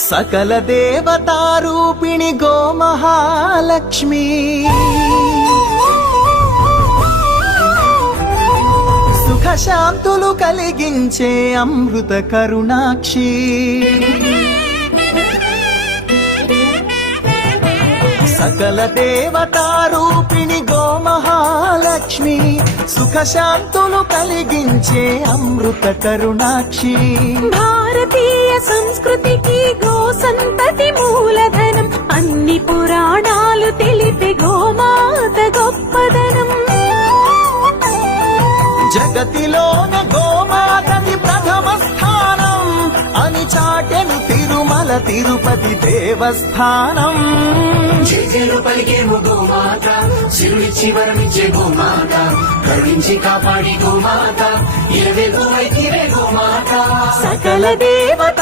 సకల దేవతారూపిణి గోమహాలక్ష్మి సుఖ శాంతులు కలిగించే అమృత కరుణాక్షి సకల దేవతారూపిణి గోమహాలక్ష్మి సుఖ శాంతులు కలిగించే అమృత కరుణాక్షి భారతీయ సంస్కృతికి గో సంతతి మూలధనం అన్ని పురాణాలు తెలిపే గోమాత గొప్పదనం జగతిలోన గోమాతకి ప్రథమ స్థానం అని చాటెను తిరుమల తిరుపతి దేవస్థానం జేజేలు పలికేమో గోమాత శివుడిచ్చి వరమిచ్చే గోమాత కరుణించి కాపాడి గోమాత ఇలవెల్లు వైతిరే గోమాత సకల దేవత